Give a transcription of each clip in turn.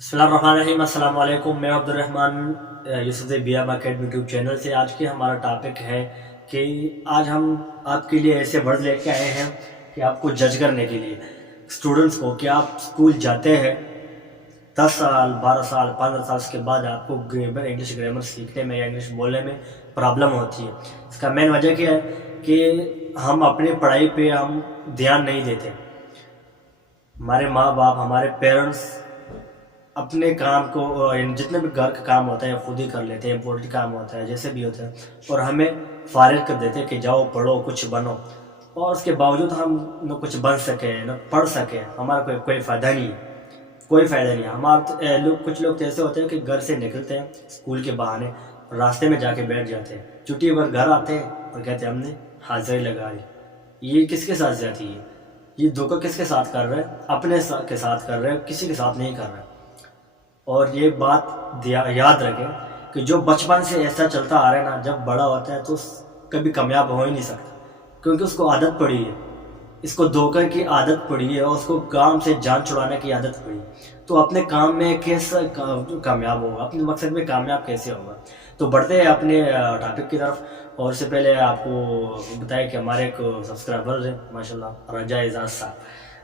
बिस्मिल्लाहिर्रहमानिर्रहीम। अस्सलाम वालेकुम। मैं Abdurrahman Yusuf BM academy YouTube channel से। आज की हमारा टॉपिक है कि आज हम आपके लिए ऐसे वर्ड लेके आए हैं कि आपको जज करने के लिए स्टूडेंट्स को कि आप स्कूल जाते हैं 10 साल 12 साल 15 साल के बाद आपको ग्रामर इंग्लिश ग्रामर सीखने में या इंग्लिश बोलने में प्रॉब्लम होती है। इसका मेन वजह क्या है कि हम अपनी पढ़ाई पे हम ध्यान नहीं देते। हमारे माँ बाप हमारे पेरेंट्स अपने काम को जितने भी घर का काम होता है खुद ही कर लेते हैं, इम्पोर्टेंट काम होता है जैसे भी होता है, और हमें फारिग कर देते हैं कि जाओ पढ़ो कुछ बनो। और उसके बावजूद हम न कुछ बन सके न पढ़ सके, हमारा कोई फ़ायदा नहीं है, कोई फ़ायदा नहीं है। हमारे लोग कुछ लोग तो ऐसे होते हैं कि घर से निकलते हैं स्कूल के बहाने, रास्ते में जाके बैठ जाते हैं, छुट्टी पर घर आते हैं और कहते हैं हमने हाजिरी लगा ली। ये किसके साथ जाती है? ये धोखा किसके साथ कर रहे हैं? अपने के साथ कर रहे हैं, किसी के साथ नहीं कर रहे। और ये बात याद रखें कि जो बचपन से ऐसा चलता आ रहा है ना, जब बड़ा होता है तो कभी कामयाब हो ही नहीं सकता, क्योंकि उसको आदत पड़ी है, इसको धोखे की आदत पड़ी है और उसको काम से जान छुड़ाने की आदत पड़ी है। तो अपने काम में कैसे कामयाब होगा, अपने मकसद में कामयाब कैसे होगा? तो बढ़ते हैं अपने टॉपिक की तरफ। और इससे पहले आपको बताया कि हमारे एक सब्सक्राइबर हैं माशाल्लाह, रजा एजाज साहब,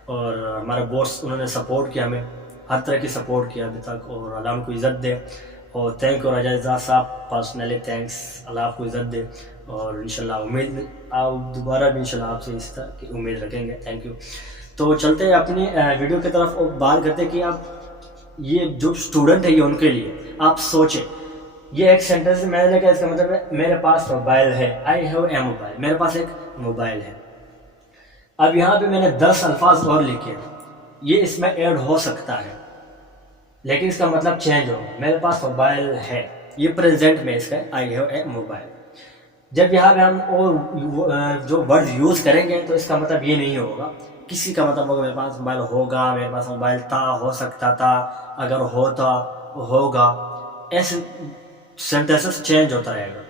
और हमारे बॉस उन्होंने सपोर्ट किया, हमें हर तरह की सपोर्ट किया अभी तक, और अल्लाह उनको इज़्ज़त दे। और थैंक यू रजा एजाज साहब, पर्सनली थैंक्स, अल्लाह आपको इज़्ज़त दे। और इंशाल्लाह उम्मीद आप दोबारा भी इंशाल्लाह आपसे इस तरह की उम्मीद रखेंगे। Thank you. तो चलते हैं अपनी वीडियो की तरफ और बात करते हैं कि आप ये जो स्टूडेंट है ये उनके लिए आप सोचें। ये एक सेंटेंस मैंने लिखा, इसका मतलब है मेरे पास मोबाइल है, आई हैव ए मोबाइल, मेरे पास एक मोबाइल है। अब यहाँ पे मैंने 10 अल्फाज और लिखे हैं, ये इसमें ऐड हो सकता है लेकिन इसका मतलब चेंज होगा। मेरे पास मोबाइल है, ये प्रेजेंट में इसका आई हैव ए मोबाइल। जब यहाँ पे हम और जो वर्ड यूज़ करेंगे तो इसका मतलब ये नहीं होगा, किसी का मतलब होगा मेरे पास मोबाइल होगा, मेरे पास मोबाइल था, हो सकता था, अगर होता होगा, ऐसे सेंटेंसेस चेंज होता रहेगा।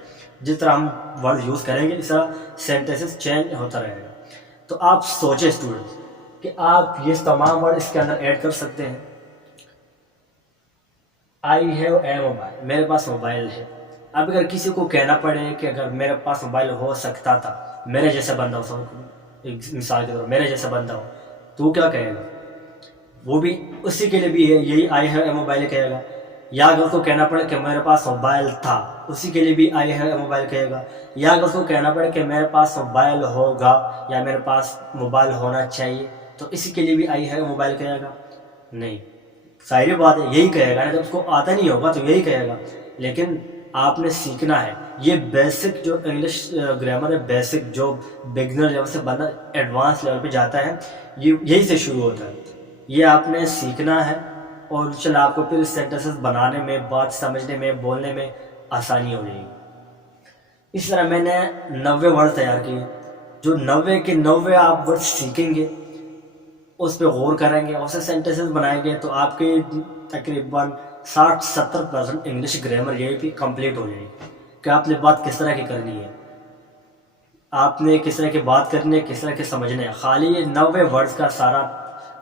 जिस तरह हम वर्ड यूज़ करेंगे इस तरह सेंटेंसेस चेंज होता रहेगा। तो आप सोचें स्टूडेंट्स कि आप ये तमाम वर्ड इसके अंदर ऐड कर सकते हैं। आई हैव ए मोबाइल, मेरे पास मोबाइल है। अब अगर किसी को कहना पड़े कि अगर मेरे पास मोबाइल हो सकता था, मेरे जैसा बंदा हो, एक मिसाल के तौर मेरे जैसा बंदा हो, तो क्या कहेगा? वो भी उसी के लिए भी है यही आई हैव ए मोबाइल कहेगा। या अगर उसको कहना पड़े कि मेरे पास मोबाइल था, उसी के लिए भी आई हैव ए मोबाइल कहेगा। या अगर उसको कहना पड़े कि मेरे पास मोबाइल होगा या मेरे पास मोबाइल होना चाहिए, तो इसी के लिए भी आई हैव मोबाइल कहेगा? नहीं, सारी बात है यही कहेगा ना। जब उसको आता नहीं होगा तो यही कहेगा। लेकिन आपने सीखना है, ये बेसिक जो इंग्लिश ग्रामर है, बेसिक जो बिगनर लेवल से बंदा एडवांस लेवल पे जाता है, ये यही से शुरू होता है। ये आपने सीखना है और चलो आपको फिर सेंटेंसेस बनाने में, बात समझने में, बोलने में आसानी हो जाएगी। इस तरह मैंने 90 वर्ड तैयार किए, जो 90 के 90 आप वर्ड सीखेंगे, उस पर गौर करेंगे, उससे सेंटेंसेस बनाएंगे, तो आपके तकरीबन 60-70% इंग्लिश ग्रामर यही भी कंप्लीट हो जाएगी कि आपने बात किस तरह की करनी है, आपने किस तरह की बात करनी है, किस तरह के समझने है। खाली ये 90 वर्ड्स का सारा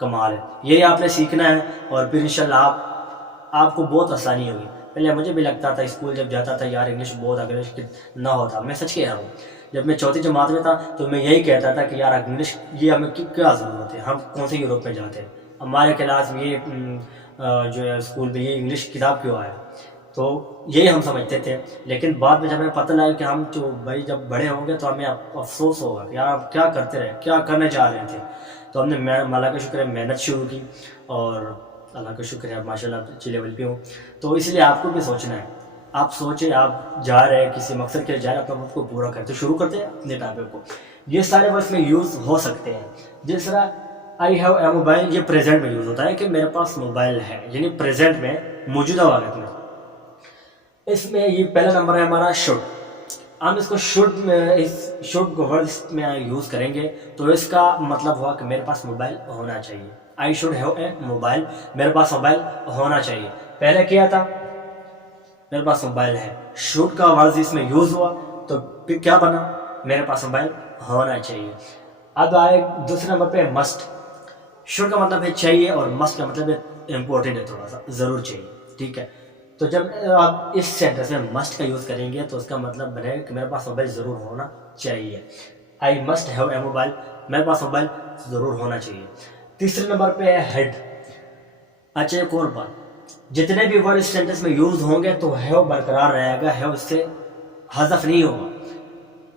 कमाल है, यही आपने सीखना है। और फिर इंशाल्लाह आपको बहुत आसानी होगी। पहले मुझे भी लगता था स्कूल जब जाता था यार इंग्लिश बहुत अगर ना होता, मैं सच कह रहा हूँ। जब मैं चौथी जमात में था तो मैं यही कहता था कि यार इंग्लिश ये हमें क्या ज़रूरत है, हम कौन से यूरोप में जाते हैं, हमारे क्लास में ये जो है स्कूल में ये इंग्लिश किताब क्यों आया, तो यही हम समझते थे। लेकिन बाद में जब हमें पता लगा कि हम जो भाई जब बड़े होंगे तो हमें अफसोस होगा कि यार आप क्या करते रहे, क्या करने जा रहे थे। तो हमने अल्लाह का शुक्र है मेहनत शुरू की, और अल्लाह का शुक्र है माशाल्लाह अच्छी लेवल पे हूँ। तो इसलिए आपको भी सोचना है, आप सोचें आप जा रहे हैं किसी मकसद के लिए जा रहे हैं, अपना मकसद को पूरा करते। तो शुरू करते हैं अपने टॉपिक को। ये सारे वर्ड्स में यूज़ हो सकते हैं। जिस तरह आई हैव ए मोबाइल, ये प्रेजेंट में यूज़ होता है कि मेरे पास मोबाइल है, यानी प्रेजेंट में, मौजूदा वक्त में। इसमें ये पहला नंबर है हमारा शुड। हम इसको शुड में, इस शुड को वर्ड में यूज़ करेंगे तो इसका मतलब हुआ कि मेरे पास मोबाइल होना चाहिए। I should have a mobile, मेरे पास मोबाइल होना चाहिए। पहले क्या था? मेरे पास मोबाइल है। शुड का वर्ड इसमें यूज़ हुआ तो फिर क्या बना? मेरे पास मोबाइल होना चाहिए। अब आए दूसरे नंबर पे मस्ट। शुड का मतलब है चाहिए और मस्ट का मतलब है امپورٹنٹ ہے، تھوڑا سا ضرور چاہیے، ٹھیک ہے. تو جب آپ اس سینٹینس میں مسٹ کا یوز کریں گے تو اس کا مطلب بنے گا کہ میرے پاس موبائل ضرور ہونا چاہیے. I must have a mobile, میرے پاس موبائل ضرور ہونا چاہیے. تیسرے نمبر پہ ہے ہیڈ. اچھا ایک اور بات، جتنے بھی ورڈ اس سینٹینس میں یوز ہوں گے تو ہیو برقرار رہے گا، ہیو اس سے حذف نہیں ہوگا.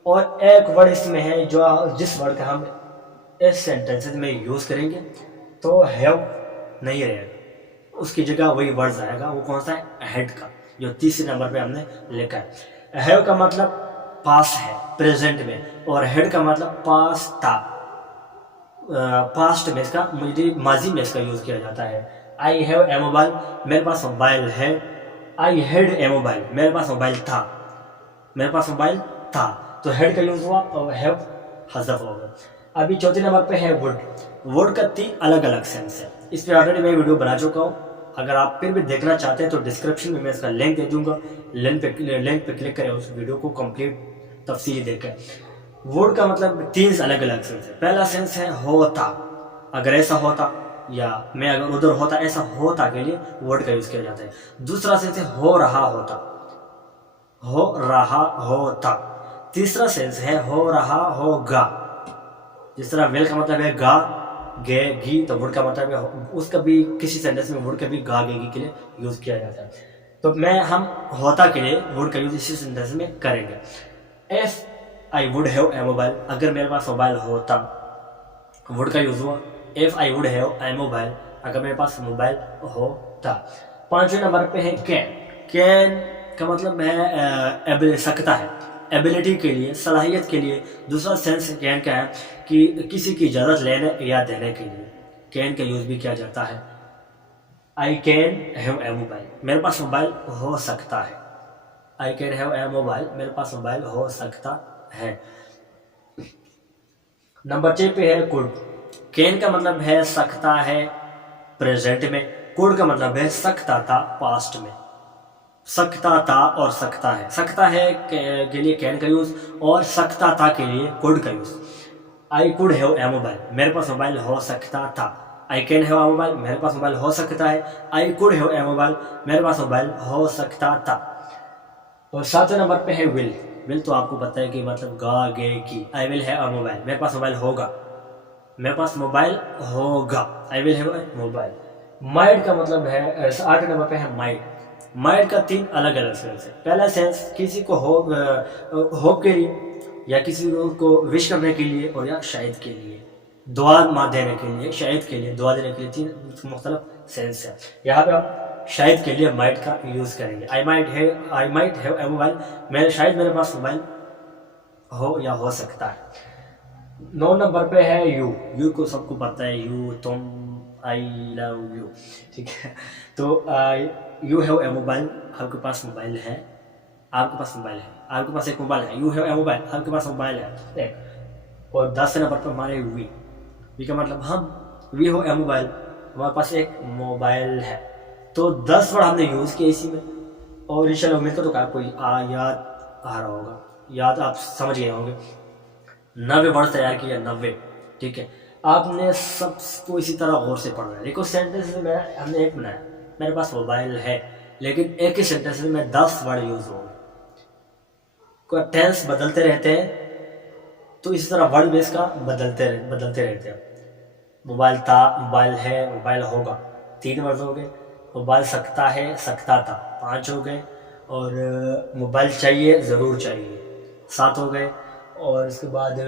اور ایک ورڈ اس میں ہے جو جس ورڈ کا ہم اس سینٹینس میں یوز کریں گے تو ہیو نہیں رہے گا، اس کی جگہ وہی ورڈ آئے گا. وہ کون سا ہے؟ ہیڈ کا، جو تیسرے نمبر پہ ہم نے لکھا ہے. ہیو کا مطلب پاس ہے پریزنٹ میں، اور ہیڈ کا مطلب پاس تھا، پاسٹ میں اس کا ماضی میں اس کا یوز کیا جاتا ہے. آئی ہیو اے موبائل، میرے پاس موبائل ہے. آئی ہیڈ اے موبائل، میرے پاس موبائل تھا، میرے پاس موبائل تھا. تو ہیڈ کا یوز ہوا اور ہیو حذف ہوگا. ابھی چوتھے نمبر پہ ہے وڈ. وڈ کا 3 الگ الگ سینس ہے. اس پہ آلریڈی میں ویڈیو بنا چکا ہوں، اگر آپ پھر بھی دیکھنا چاہتے ہیں تو ڈسکرپشن میں اس کا لنک دے دوں گا، لنک پہ کلک کریں، اس ویڈیو کو کمپلیٹ تفصیلی دیکھیں. وڈ کا مطلب 3 الگ الگ سینس ہے. پہلا سینس ہے ہوتا، اگر ایسا ہوتا یا میں اگر ادھر ہوتا، ایسا ہوتا کے لیے ورڈ کا یوز کیا جاتا ہے. دوسرا سینس ہے ہو رہا ہوتا، ہو رہا ہوتا. تیسرا سینس ہے ہو رہا ہوگا. جس طرح ویل کا مطلب ہے گا گے گی، تو ورڈ کا مطلب ہے اس کا بھی کسی سینٹینس میں ورڈ کا بھی گا گے گی کے لیے یوز کیا جاتا ہے. تو ہم ہوتا کے لیے ورڈ کا یوز اسی سینٹینس میں کریں گے. If I would have a mobile, اگر میرے پاس موبائل ہوتا، ورڈ کا یوز ہوا. If I would have a mobile, اگر میرے پاس موبائل ہوتا. پانچویں نمبر پہ ہے کین. کین کا مطلب ہے سکتا ہے، ایبلٹی کے لیے، صلاحیت کے لیے. دوسرا سینس کین کا ہے کہ کسی کی اجازت لینے یا دینے کے لیے کین کا یوز بھی کیا جاتا ہے. I can have a mobile, میرے پاس موبائل ہو سکتا ہے. I can have a mobile, میرے پاس موبائل ہو سکتا ہے. نمبر 6 پہ ہے کوڈ. کین کا مطلب ہے سکتا ہے پریزنٹ میں، کوڈ کا مطلب ہے سکتا تھا پاسٹ میں. سکتا تھا اور سکتا ہے، سکتا ہے کے لیے کین کا یوز اور سکتا تھا کے لیے کوڈ کا use. I could have a mobile, میرے پاس موبائل ہو سکتا تھا. I can have a mobile, میرے پاس موبائل ہو سکتا ہے. I could have a mobile, میرے پاس موبائل ہو سکتا تھا. اور 7ویں نمبر پہ ہے ول. ول تو آپ کو پتہ ہے کہ مطلب گا گے کی. آئی ول ہیو اے موبائل، میرے پاس موبائل ہوگا، میرے پاس موبائل ہوگا. I will have a mobile. Might کا مطلب ہے 8 نمبر پہ ہے مائٹ. مائٹ کا 3 الگ الگ سینس ہے. پہلا سینس کسی کو ہوپ کے لیے یا کسی کو وش کرنے کے لیے اور یا شاید کے لیے، دعا دینے کے لیے، شاید کے لیے، دعا دینے کے لیے. 3 مختلف سینس ہے. یہاں پہ ہم شاید کے لیے مائٹ کا یوز کریں گے. I might have a mobile, شاید میرے پاس موبائل ہو یا ہو سکتا ہے. 9 نمبر پہ ہے یو. یو کو سب کو پتہ ہے، یو تم، آئی لو یو، ٹھیک ہے. تو یو ہیو اے موبائل، آپ کے پاس موبائل ہے، آپ کے پاس موبائل ہے، آپ کے پاس ایک موبائل ہے. یو ہیو اے موبائل، آپ کے پاس موبائل ہے ایک. اور 10 نمبر پہ ہمارے وی کا مطلب ہم، وی ہو اے موبائل، ہمارے پاس ایک موبائل ہے. تو 10 ورڈ ہم نے یوز کیا اسی میں، اور انشاءاللہ امید کرتا ہوں کہ آپ کو یاد آ رہا ہوگا، یاد آپ سمجھ گئے ہوں گے. 90 ورڈ تیار کیا، 90، ٹھیک ہے. آپ نے سب کو اسی طرح غور سے پڑھنا ہے. دیکھو سینٹینس میں ہم نے ایک بنایا، میرے پاس موبائل ہے، لیکن ایک ہی سینٹینس میں 10 ورڈ یوز ہوں گے. ٹینس بدلتے رہتے ہیں، تو اسی طرح ورڈ بیس کا بدلتے رہتے ہیں. موبائل تھا، موبائل ہے، موبائل ہوگا، 3 ورڈ ہو گئے. موبائل سکتا ہے، سکتا تھا، 5 ہو گئے. اور موبائل چاہیے، ضرور چاہیے، 7 ہو گئے. اور اس کے بعد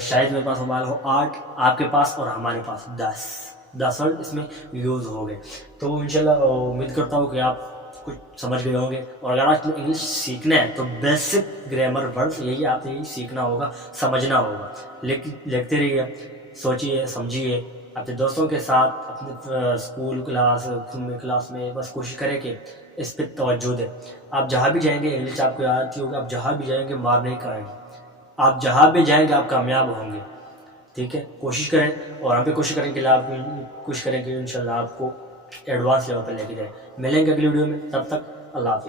شاید میرے پاس موبائل ہو، 8. آپ کے پاس اور ہمارے پاس 10 ورڈ اس میں یوز ہو گئے. تو انشاءاللہ امید کرتا ہوں کہ آپ کچھ سمجھ گئے ہوں گے. اور اگر آپ انگلش سیکھنا ہے تو بیسک گرامر ورڈ یہی سیکھنا ہوگا، سمجھنا ہوگا. لکھتے رہیے، سوچیے، سمجھیے اپنے دوستوں کے ساتھ، اپنے اسکول کلاس میں بس کوشش کریں کہ اس پہ توجہ دیں. آپ جہاں بھی جائیں گے انگلش آپ کو آتی ہوگی، آپ جہاں بھی جائیں گے مار نہیں کھائیں گے، آپ جہاں بھی جائیں گے آپ کامیاب ہوں گے. ٹھیک ہے، کوشش کریں، اور ہم بھی کوشش کریں کہ انشاءاللہ آپ کو ایڈوانس لیول پہ لے کے جائیں. ملیں گے اگلی ویڈیو میں، تب تک اللہ حافظ.